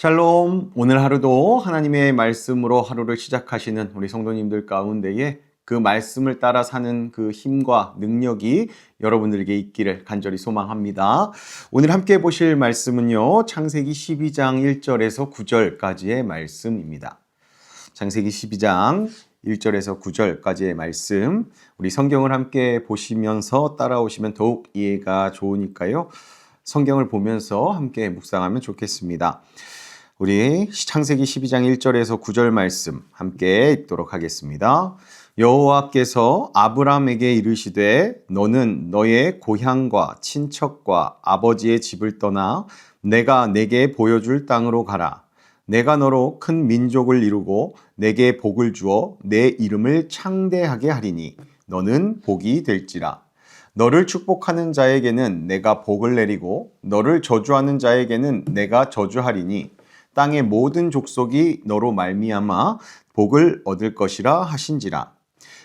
샬롬. 오늘 하루도 하나님의 말씀으로 하루를 시작하시는 우리 성도님들 가운데에 그 말씀을 따라 사는 그 힘과 능력이 여러분들에게 있기를 간절히 소망합니다. 오늘 함께 보실 말씀은요, 창세기 12장 1절에서 9절까지의 말씀입니다. 창세기 12장 1절에서 9절까지의 말씀, 우리 성경을 함께 보시면서 따라오시면 더욱 이해가 좋으니까요, 성경을 보면서 함께 묵상하면 좋겠습니다. 우리 창세기 12장 1절에서 9절 말씀 함께 읽도록 하겠습니다. 여호와께서 아브람에게 이르시되 너는 너의 고향과 친척과 아버지의 집을 떠나 내가 내게 보여줄 땅으로 가라. 내가 너로 큰 민족을 이루고 내게 복을 주어 내 이름을 창대하게 하리니 너는 복이 될지라. 너를 축복하는 자에게는 내가 복을 내리고 너를 저주하는 자에게는 내가 저주하리니 땅의 모든 족속이 너로 말미암아 복을 얻을 것이라 하신지라.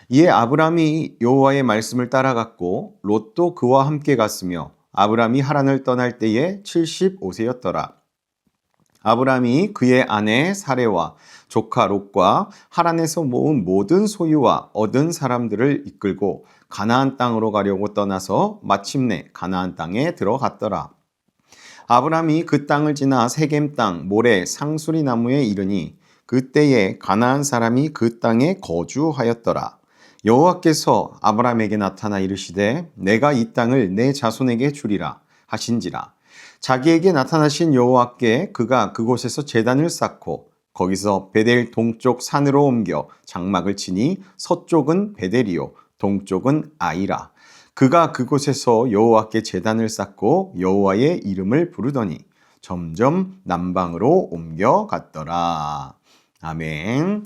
이에 아브람이 여호와의 말씀을 따라갔고 롯도 그와 함께 갔으며 아브람이 하란을 떠날 때에 75세였더라. 아브람이 그의 아내 사레와 조카 롯과 하란에서 모은 모든 소유와 얻은 사람들을 이끌고 가나안 땅으로 가려고 떠나서 마침내 가나안 땅에 들어갔더라. 아브람이 그 땅을 지나 세겜 땅 모래 상수리 나무에 이르니 그때에 가나안 사람이 그 땅에 거주하였더라. 여호와께서 아브람에게 나타나 이르시되 내가 이 땅을 내 자손에게 주리라 하신지라. 자기에게 나타나신 여호와께 그가 그곳에서 제단을 쌓고 거기서 베델 동쪽 산으로 옮겨 장막을 치니 서쪽은 베델이요 동쪽은 아이라. 그가 그곳에서 여호와께 제단을 쌓고 여호와의 이름을 부르더니 점점 남방으로 옮겨갔더라. 아멘.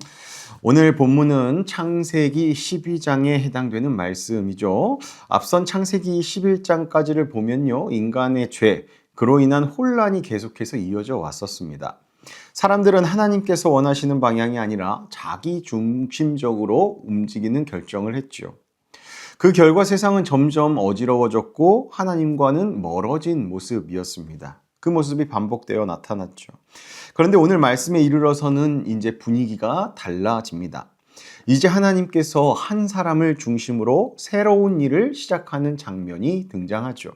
오늘 본문은 창세기 12장에 해당되는 말씀이죠. 앞선 창세기 11장까지를 보면요, 인간의 죄, 그로 인한 혼란이 계속해서 이어져 왔었습니다. 사람들은 하나님께서 원하시는 방향이 아니라 자기 중심적으로 움직이는 결정을 했죠. 그 결과 세상은 점점 어지러워졌고 하나님과는 멀어진 모습이었습니다. 그 모습이 반복되어 나타났죠. 그런데 오늘 말씀에 이르러서는 이제 분위기가 달라집니다. 이제 하나님께서 한 사람을 중심으로 새로운 일을 시작하는 장면이 등장하죠.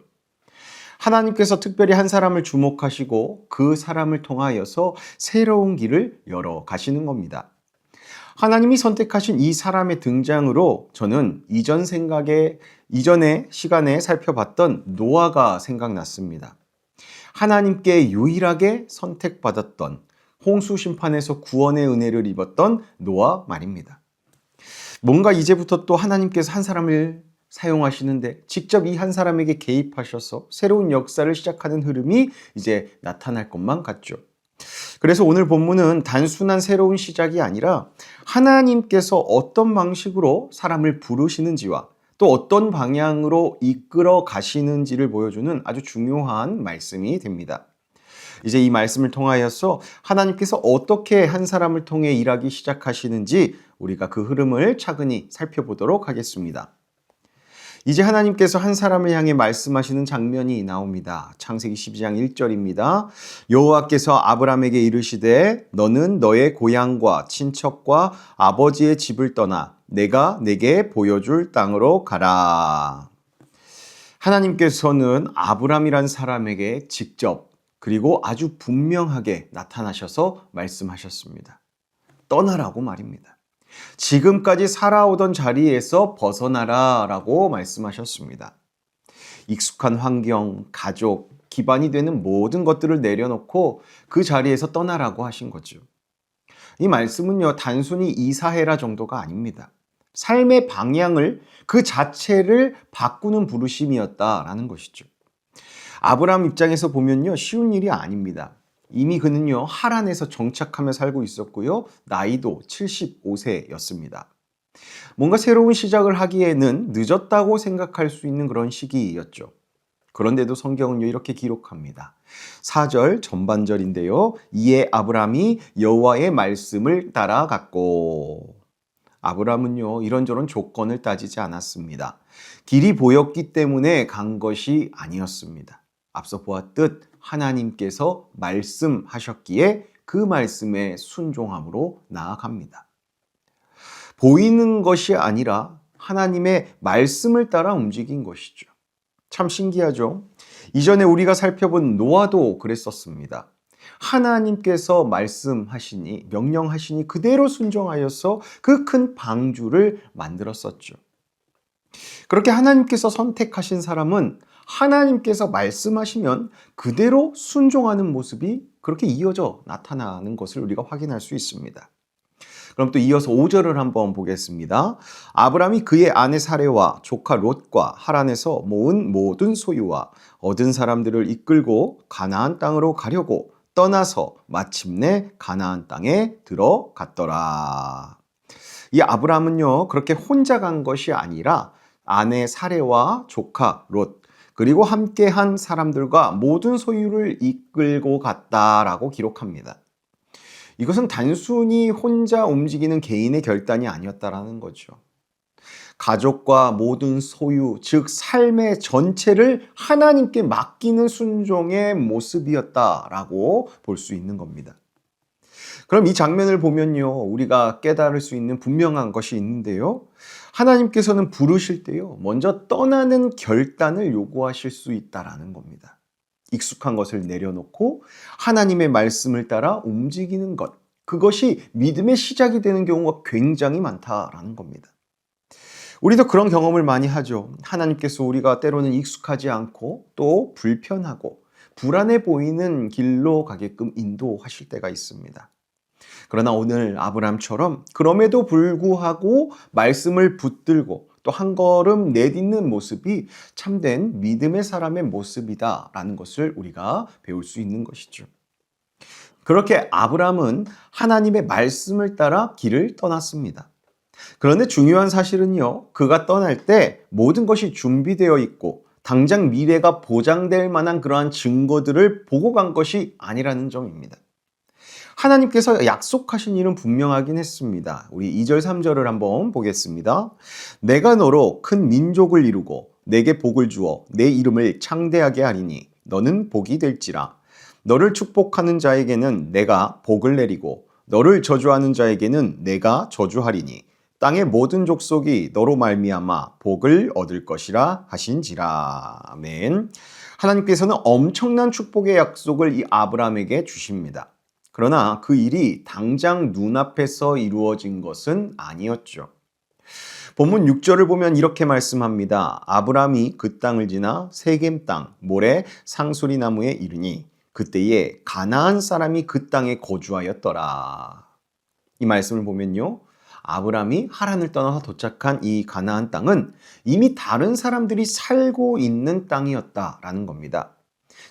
하나님께서 특별히 한 사람을 주목하시고 그 사람을 통하여서 새로운 길을 열어 가시는 겁니다. 하나님이 선택하신 이 사람의 등장으로 저는 이전의 시간에 살펴봤던 노아가 생각났습니다. 하나님께 유일하게 선택받았던, 홍수 심판에서 구원의 은혜를 입었던 노아 말입니다. 뭔가 이제부터 또 하나님께서 한 사람을 사용하시는데 직접 이 한 사람에게 개입하셔서 새로운 역사를 시작하는 흐름이 이제 나타날 것만 같죠. 그래서 오늘 본문은 단순한 새로운 시작이 아니라 하나님께서 어떤 방식으로 사람을 부르시는지와 또 어떤 방향으로 이끌어 가시는지를 보여주는 아주 중요한 말씀이 됩니다. 이제 이 말씀을 통하여서 하나님께서 어떻게 한 사람을 통해 일하기 시작하시는지 우리가 그 흐름을 차근히 살펴보도록 하겠습니다. 이제 하나님께서 한 사람을 향해 말씀하시는 장면이 나옵니다. 창세기 12장 1절입니다. 여호와께서 아브람에게 이르시되 너는 너의 고향과 친척과 아버지의 집을 떠나 내가 내게 보여줄 땅으로 가라. 하나님께서는 아브람이란 사람에게 직접 그리고 아주 분명하게 나타나셔서 말씀하셨습니다. 떠나라고 말입니다. 지금까지 살아오던 자리에서 벗어나라 라고 말씀하셨습니다. 익숙한 환경, 가족, 기반이 되는 모든 것들을 내려놓고 그 자리에서 떠나라고 하신 거죠. 이 말씀은요, 단순히 이사해라 정도가 아닙니다. 삶의 방향을 그 자체를 바꾸는 부르심이었다라는 것이죠. 아브라함 입장에서 보면요, 쉬운 일이 아닙니다. 이미 그는요, 하란에서 정착하며 살고 있었고요, 나이도 75세였습니다. 뭔가 새로운 시작을 하기에는 늦었다고 생각할 수 있는 그런 시기였죠. 그런데도 성경은요, 이렇게 기록합니다. 4절 전반절인데요. 이에 아브람이 여호와의 말씀을 따라갔고. 아브람은요, 이런저런 조건을 따지지 않았습니다. 길이 보였기 때문에 간 것이 아니었습니다. 앞서 보았듯 하나님께서 말씀하셨기에 그 말씀에 순종함으로 나아갑니다. 보이는 것이 아니라 하나님의 말씀을 따라 움직인 것이죠. 참 신기하죠? 이전에 우리가 살펴본 노아도 그랬었습니다. 하나님께서 말씀하시니, 명령하시니 그대로 순종하여서 그 큰 방주를 만들었었죠. 그렇게 하나님께서 선택하신 사람은 하나님께서 말씀하시면 그대로 순종하는 모습이 그렇게 이어져 나타나는 것을 우리가 확인할 수 있습니다. 그럼 또 이어서 5절을 한번 보겠습니다. 아브람이 그의 아내 사레와 조카 롯과 하란에서 모은 모든 소유와 얻은 사람들을 이끌고 가나안 땅으로 가려고 떠나서 마침내 가나안 땅에 들어갔더라. 이 아브람은요, 그렇게 혼자 간 것이 아니라 아내 사레와 조카 롯, 그리고 함께한 사람들과 모든 소유를 이끌고 갔다라고 기록합니다. 이것은 단순히 혼자 움직이는 개인의 결단이 아니었다라는 거죠. 가족과 모든 소유, 즉 삶의 전체를 하나님께 맡기는 순종의 모습이었다라고 볼 수 있는 겁니다. 그럼 이 장면을 보면요, 우리가 깨달을 수 있는 분명한 것이 있는데요. 하나님께서는 부르실 때요, 먼저 떠나는 결단을 요구하실 수 있다라는 겁니다. 익숙한 것을 내려놓고 하나님의 말씀을 따라 움직이는 것, 그것이 믿음의 시작이 되는 경우가 굉장히 많다라는 겁니다. 우리도 그런 경험을 많이 하죠. 하나님께서 우리가 때로는 익숙하지 않고 또 불편하고 불안해 보이는 길로 가게끔 인도하실 때가 있습니다. 그러나 오늘 아브람처럼 그럼에도 불구하고 말씀을 붙들고 또 한 걸음 내딛는 모습이 참된 믿음의 사람의 모습이다라는 것을 우리가 배울 수 있는 것이죠. 그렇게 아브람은 하나님의 말씀을 따라 길을 떠났습니다. 그런데 중요한 사실은요, 그가 떠날 때 모든 것이 준비되어 있고 당장 미래가 보장될 만한 그러한 증거들을 보고 간 것이 아니라는 점입니다. 하나님께서 약속하신 일은 분명하긴 했습니다. 우리 2절 3절을 한번 보겠습니다. 내가 너로 큰 민족을 이루고 내게 복을 주어 내 이름을 창대하게 하리니 너는 복이 될지라. 너를 축복하는 자에게는 내가 복을 내리고 너를 저주하는 자에게는 내가 저주하리니 땅의 모든 족속이 너로 말미암아 복을 얻을 것이라 하신지라. 아멘. 하나님께서는 엄청난 축복의 약속을 이 아브람에게 주십니다. 그러나 그 일이 당장 눈앞에서 이루어진 것은 아니었죠. 본문 6절을 보면 이렇게 말씀합니다. 아브람이 그 땅을 지나 세겜 땅 모래 상수리 나무에 이르니 그때에 가나안 사람이 그 땅에 거주하였더라. 이 말씀을 보면요, 아브람이 하란을 떠나서 도착한 이 가나안 땅은 이미 다른 사람들이 살고 있는 땅이었다라는 겁니다.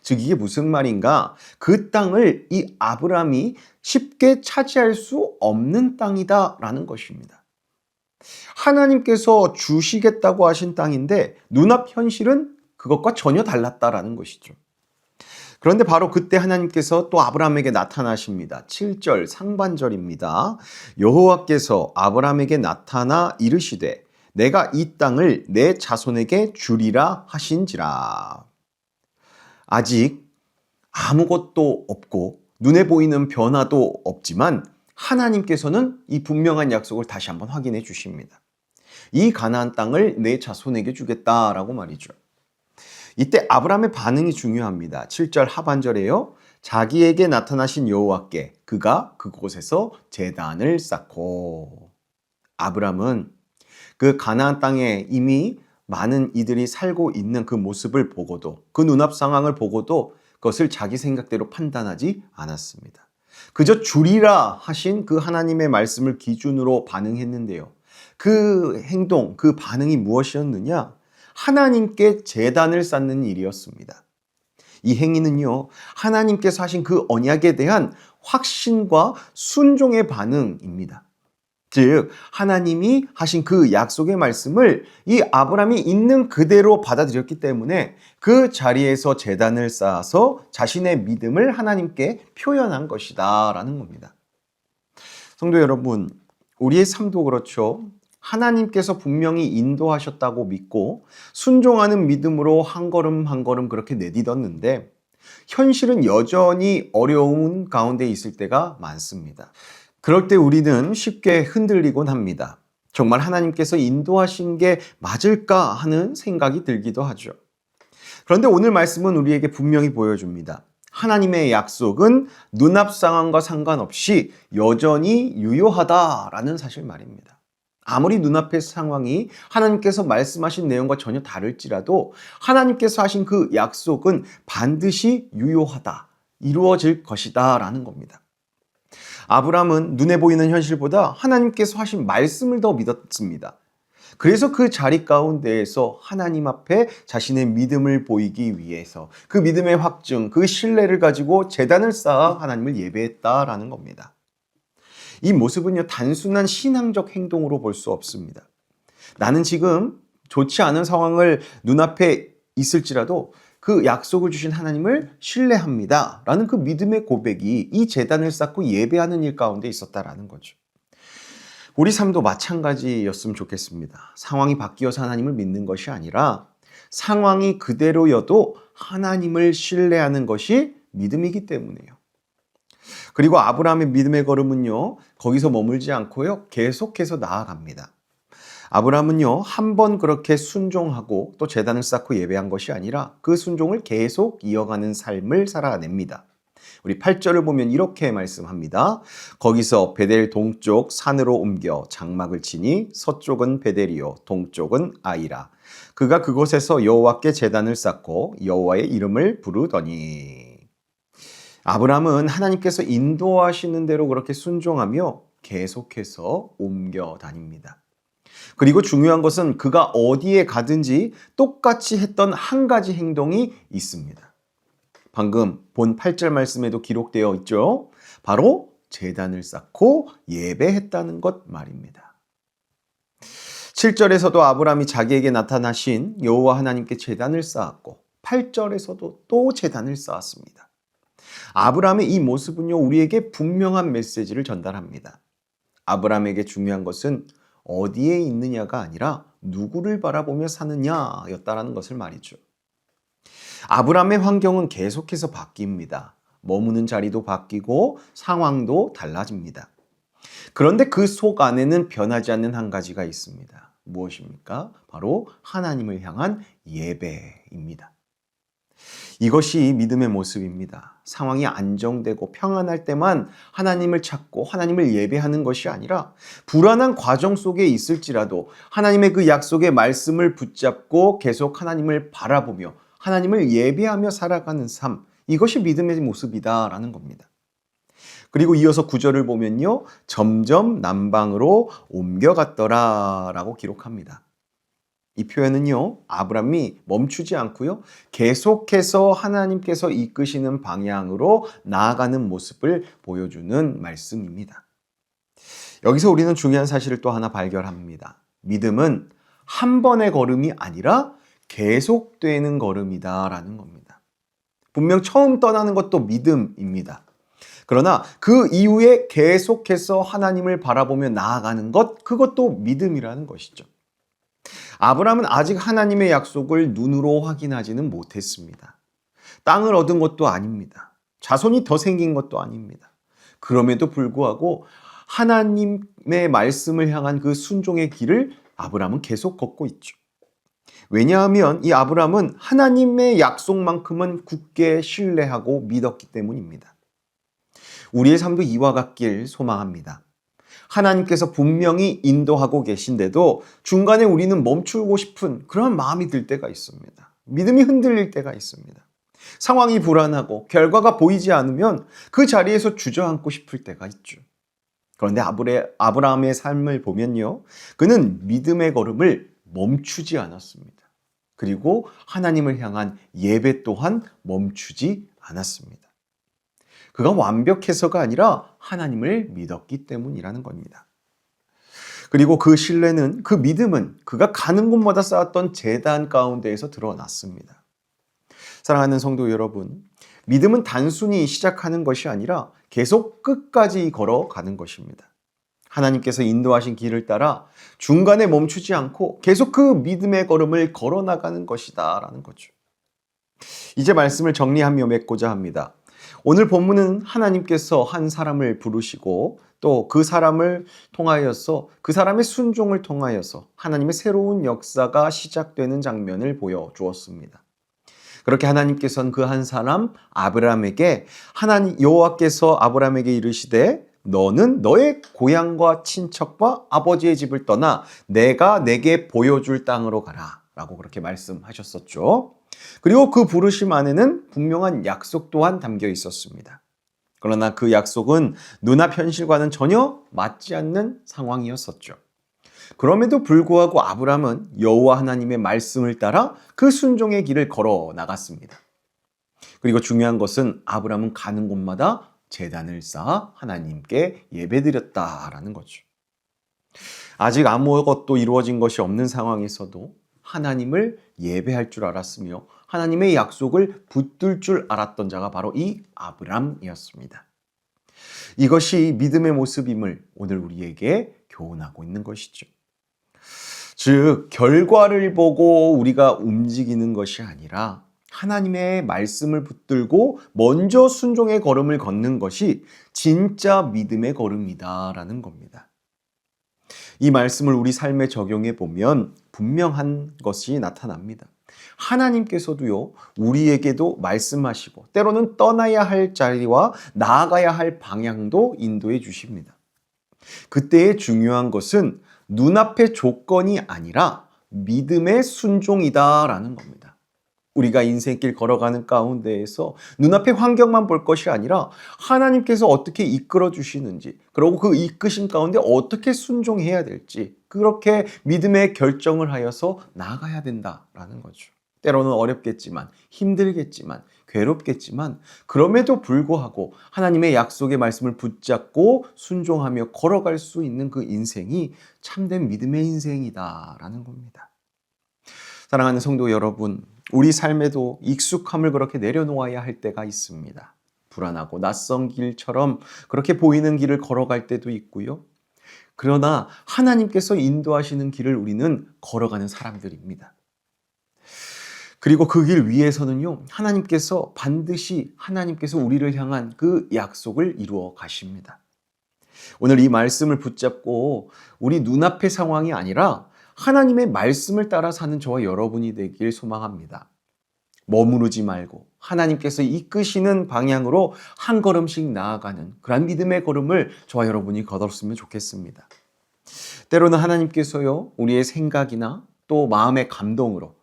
즉 이게 무슨 말인가? 그 땅을 이 아브람이 쉽게 차지할 수 없는 땅이다라는 것입니다. 하나님께서 주시겠다고 하신 땅인데 눈앞 현실은 그것과 전혀 달랐다라는 것이죠. 그런데 바로 그때 하나님께서 또 아브람에게 나타나십니다. 7절 상반절입니다. 여호와께서 아브람에게 나타나 이르시되 내가 이 땅을 내 자손에게 주리라 하신지라. 아직 아무것도 없고 눈에 보이는 변화도 없지만 하나님께서는 이 분명한 약속을 다시 한번 확인해 주십니다. 이 가나안 땅을 내 자손에게 주겠다라고 말이죠. 이때 아브람의 반응이 중요합니다. 7절 하반절에요. 자기에게 나타나신 여호와께 그가 그곳에서 제단을 쌓고. 아브람은 그 가나안 땅에 이미 많은 이들이 살고 있는 그 모습을 보고도, 그 눈앞 상황을 보고도 그것을 자기 생각대로 판단하지 않았습니다. 그저 주리라 하신 그 하나님의 말씀을 기준으로 반응했는데요. 그 행동, 그 반응이 무엇이었느냐? 하나님께 제단을 쌓는 일이었습니다. 이 행위는요, 하나님께서 하신 그 언약에 대한 확신과 순종의 반응입니다. 즉 하나님이 하신 그 약속의 말씀을 이 아브람이 있는 그대로 받아들였기 때문에 그 자리에서 제단을 쌓아서 자신의 믿음을 하나님께 표현한 것이다 라는 겁니다. 성도 여러분, 우리의 삶도 그렇죠. 하나님께서 분명히 인도하셨다고 믿고 순종하는 믿음으로 한 걸음 한 걸음 그렇게 내딛었는데 현실은 여전히 어려운 가운데 있을 때가 많습니다. 그럴 때 우리는 쉽게 흔들리곤 합니다. 정말 하나님께서 인도하신 게 맞을까 하는 생각이 들기도 하죠. 그런데 오늘 말씀은 우리에게 분명히 보여줍니다. 하나님의 약속은 눈앞 상황과 상관없이 여전히 유효하다라는 사실 말입니다. 아무리 눈앞의 상황이 하나님께서 말씀하신 내용과 전혀 다를지라도 하나님께서 하신 그 약속은 반드시 유효하다, 이루어질 것이다 라는 겁니다. 아브라함은 눈에 보이는 현실보다 하나님께서 하신 말씀을 더 믿었습니다. 그래서 그 자리 가운데에서 하나님 앞에 자신의 믿음을 보이기 위해서 그 믿음의 확증, 그 신뢰를 가지고 제단을 쌓아 하나님을 예배했다라는 겁니다. 이 모습은요, 단순한 신앙적 행동으로 볼 수 없습니다. 나는 지금 좋지 않은 상황을 눈앞에 있을지라도 그 약속을 주신 하나님을 신뢰합니다. 라는 그 믿음의 고백이 이 제단을 쌓고 예배하는 일 가운데 있었다라는 거죠. 우리 삶도 마찬가지였으면 좋겠습니다. 상황이 바뀌어서 하나님을 믿는 것이 아니라 상황이 그대로여도 하나님을 신뢰하는 것이 믿음이기 때문이에요. 그리고 아브라함의 믿음의 걸음은요, 거기서 머물지 않고요, 계속해서 나아갑니다. 아브라함은요, 한 번 그렇게 순종하고 또 제단을 쌓고 예배한 것이 아니라 그 순종을 계속 이어가는 삶을 살아냅니다. 우리 8절을 보면 이렇게 말씀합니다. 거기서 베델 동쪽 산으로 옮겨 장막을 치니 서쪽은 베델이요 동쪽은 아이라. 그가 그곳에서 여호와께 제단을 쌓고 여호와의 이름을 부르더니. 아브라함은 하나님께서 인도하시는 대로 그렇게 순종하며 계속해서 옮겨 다닙니다. 그리고 중요한 것은 그가 어디에 가든지 똑같이 했던 한 가지 행동이 있습니다. 방금 본 8절 말씀에도 기록되어 있죠. 바로 제단을 쌓고 예배했다는 것 말입니다. 7절에서도 아브라함이 자기에게 나타나신 여호와 하나님께 제단을 쌓았고 8절에서도 또 제단을 쌓았습니다. 아브라함의 이 모습은요, 우리에게 분명한 메시지를 전달합니다. 아브라함에게 중요한 것은 어디에 있느냐가 아니라 누구를 바라보며 사느냐였다라는 것을 말이죠. 아브라함의 환경은 계속해서 바뀝니다. 머무는 자리도 바뀌고 상황도 달라집니다. 그런데 그 속 안에는 변하지 않는 한 가지가 있습니다. 무엇입니까? 바로 하나님을 향한 예배입니다. 이것이 믿음의 모습입니다. 상황이 안정되고 평안할 때만 하나님을 찾고 하나님을 예배하는 것이 아니라 불안한 과정 속에 있을지라도 하나님의 그 약속의 말씀을 붙잡고 계속 하나님을 바라보며 하나님을 예배하며 살아가는 삶, 이것이 믿음의 모습이다라는 겁니다. 그리고 이어서 9절을 보면요, 점점 남방으로 옮겨갔더라라고 기록합니다. 이 표현은요, 아브라함이 멈추지 않고요, 계속해서 하나님께서 이끄시는 방향으로 나아가는 모습을 보여주는 말씀입니다. 여기서 우리는 중요한 사실을 또 하나 발견합니다. 믿음은 한 번의 걸음이 아니라 계속되는 걸음이다라는 겁니다. 분명 처음 떠나는 것도 믿음입니다. 그러나 그 이후에 계속해서 하나님을 바라보며 나아가는 것, 그것도 믿음이라는 것이죠. 아브라함은 아직 하나님의 약속을 눈으로 확인하지는 못했습니다. 땅을 얻은 것도 아닙니다. 자손이 더 생긴 것도 아닙니다. 그럼에도 불구하고 하나님의 말씀을 향한 그 순종의 길을 아브라함은 계속 걷고 있죠. 왜냐하면 이 아브라함은 하나님의 약속만큼은 굳게 신뢰하고 믿었기 때문입니다. 우리의 삶도 이와 같길 소망합니다. 하나님께서 분명히 인도하고 계신데도 중간에 우리는 멈추고 싶은 그런 마음이 들 때가 있습니다. 믿음이 흔들릴 때가 있습니다. 상황이 불안하고 결과가 보이지 않으면 그 자리에서 주저앉고 싶을 때가 있죠. 그런데 아브라함의 삶을 보면요, 그는 믿음의 걸음을 멈추지 않았습니다. 그리고 하나님을 향한 예배 또한 멈추지 않았습니다. 그가 완벽해서가 아니라 하나님을 믿었기 때문이라는 겁니다. 그리고 그 신뢰는, 그 믿음은 그가 가는 곳마다 쌓았던 제단 가운데에서 드러났습니다. 사랑하는 성도 여러분, 믿음은 단순히 시작하는 것이 아니라 계속 끝까지 걸어가는 것입니다. 하나님께서 인도하신 길을 따라 중간에 멈추지 않고 계속 그 믿음의 걸음을 걸어 나가는 것이다 라는 거죠. 이제 말씀을 정리하며 맺고자 합니다. 오늘 본문은 하나님께서 한 사람을 부르시고 또 그 사람을 통하여서 그 사람의 순종을 통하여서 하나님의 새로운 역사가 시작되는 장면을 보여주었습니다. 그렇게 하나님께서는 그 한 사람 아브라함에게 하나님 여호와께서 아브라함에게 이르시되 너는 너의 고향과 친척과 아버지의 집을 떠나 내가 내게 보여줄 땅으로 가라 라고 그렇게 말씀하셨었죠. 그리고 그 부르심 안에는 분명한 약속 또한 담겨 있었습니다. 그러나 그 약속은 눈앞 현실과는 전혀 맞지 않는 상황이었었죠. 그럼에도 불구하고 아브라함은 여호와 하나님의 말씀을 따라 그 순종의 길을 걸어 나갔습니다. 그리고 중요한 것은 아브라함은 가는 곳마다 제단을 쌓아 하나님께 예배드렸다라는 거죠. 아직 아무것도 이루어진 것이 없는 상황에서도 하나님을 예배할 줄 알았으며 하나님의 약속을 붙들 줄 알았던 자가 바로 이 아브람이었습니다. 이것이 믿음의 모습임을 오늘 우리에게 교훈하고 있는 것이죠. 즉, 결과를 보고 우리가 움직이는 것이 아니라 하나님의 말씀을 붙들고 먼저 순종의 걸음을 걷는 것이 진짜 믿음의 걸음이다라는 겁니다. 이 말씀을 우리 삶에 적용해 보면 분명한 것이 나타납니다. 하나님께서도요, 우리에게도 말씀하시고 때로는 떠나야 할 자리와 나아가야 할 방향도 인도해 주십니다. 그때의 중요한 것은 눈앞의 조건이 아니라 믿음의 순종이다라는 겁니다. 우리가 인생길 걸어가는 가운데에서 눈앞의 환경만 볼 것이 아니라 하나님께서 어떻게 이끌어 주시는지, 그리고 그 이끄심 가운데 어떻게 순종해야 될지 그렇게 믿음의 결정을 하여서 나아가야 된다라는 거죠. 때로는 어렵겠지만, 힘들겠지만, 괴롭겠지만 그럼에도 불구하고 하나님의 약속의 말씀을 붙잡고 순종하며 걸어갈 수 있는 그 인생이 참된 믿음의 인생이다라는 겁니다. 사랑하는 성도 여러분, 우리 삶에도 익숙함을 그렇게 내려놓아야 할 때가 있습니다. 불안하고 낯선 길처럼 그렇게 보이는 길을 걸어갈 때도 있고요. 그러나 하나님께서 인도하시는 길을 우리는 걸어가는 사람들입니다. 그리고 그 길 위에서는요, 반드시 하나님께서 우리를 향한 그 약속을 이루어 가십니다. 오늘 이 말씀을 붙잡고 우리 눈앞의 상황이 아니라 하나님의 말씀을 따라 사는 저와 여러분이 되길 소망합니다. 머무르지 말고 하나님께서 이끄시는 방향으로 한 걸음씩 나아가는 그런 믿음의 걸음을 저와 여러분이 걸었으면 좋겠습니다. 때로는 하나님께서요, 우리의 생각이나 또 마음의 감동으로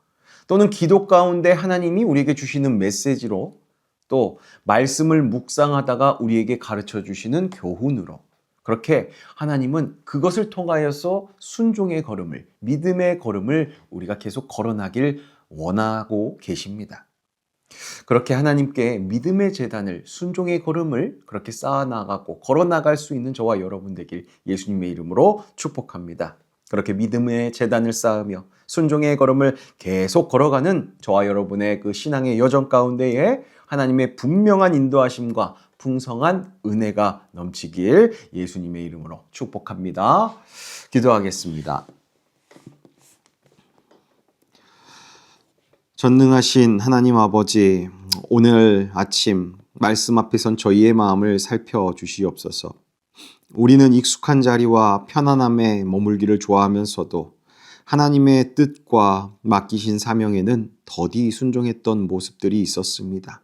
또는 기도 가운데 하나님이 우리에게 주시는 메시지로 또 말씀을 묵상하다가 우리에게 가르쳐 주시는 교훈으로 그렇게 하나님은 그것을 통하여서 순종의 걸음을, 믿음의 걸음을 우리가 계속 걸어나길 원하고 계십니다. 그렇게 하나님께 믿음의 제단을, 순종의 걸음을 그렇게 쌓아나가고 걸어나갈 수 있는 저와 여러분 되길 예수님의 이름으로 축복합니다. 그렇게 믿음의 제단을 쌓으며 순종의 걸음을 계속 걸어가는 저와 여러분의 그 신앙의 여정 가운데에 하나님의 분명한 인도하심과 풍성한 은혜가 넘치길 예수님의 이름으로 축복합니다. 기도하겠습니다. 전능하신 하나님 아버지, 오늘 아침 말씀 앞에 선 저희의 마음을 살펴주시옵소서. 우리는 익숙한 자리와 편안함에 머물기를 좋아하면서도 하나님의 뜻과 맡기신 사명에는 더디 순종했던 모습들이 있었습니다.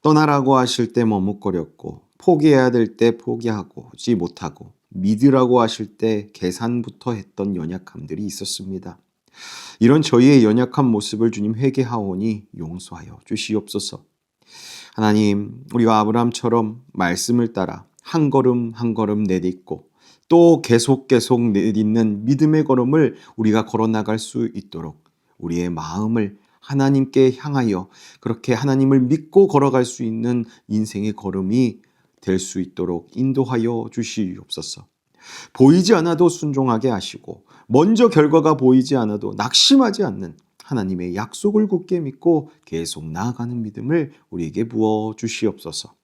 떠나라고 하실 때 머뭇거렸고, 포기해야 될 때 포기하지 못하고, 믿으라고 하실 때 계산부터 했던 연약함들이 있었습니다. 이런 저희의 연약한 모습을 주님 회개하오니 용서하여 주시옵소서. 하나님, 우리가 아브라함처럼 말씀을 따라 한 걸음 한 걸음 내딛고 또 계속 내딛는 믿음의 걸음을 우리가 걸어나갈 수 있도록 우리의 마음을 하나님께 향하여 그렇게 하나님을 믿고 걸어갈 수 있는 인생의 걸음이 될 수 있도록 인도하여 주시옵소서. 보이지 않아도 순종하게 하시고 먼저 결과가 보이지 않아도 낙심하지 않는 하나님의 약속을 굳게 믿고 계속 나아가는 믿음을 우리에게 부어 주시옵소서.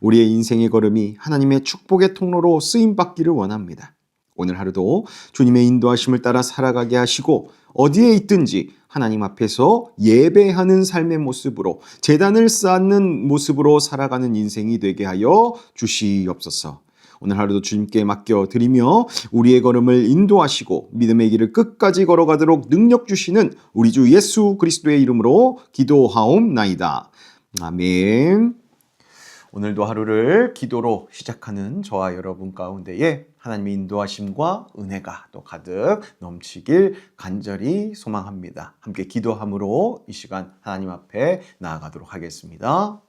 우리의 인생의 걸음이 하나님의 축복의 통로로 쓰임받기를 원합니다. 오늘 하루도 주님의 인도하심을 따라 살아가게 하시고 어디에 있든지 하나님 앞에서 예배하는 삶의 모습으로 제단을 쌓는 모습으로 살아가는 인생이 되게 하여 주시옵소서. 오늘 하루도 주님께 맡겨드리며 우리의 걸음을 인도하시고 믿음의 길을 끝까지 걸어가도록 능력 주시는 우리 주 예수 그리스도의 이름으로 기도하옵나이다. 아멘. 오늘도 하루를 기도로 시작하는 저와 여러분 가운데에 하나님의 인도하심과 은혜가 또 가득 넘치길 간절히 소망합니다. 함께 기도함으로 이 시간 하나님 앞에 나아가도록 하겠습니다.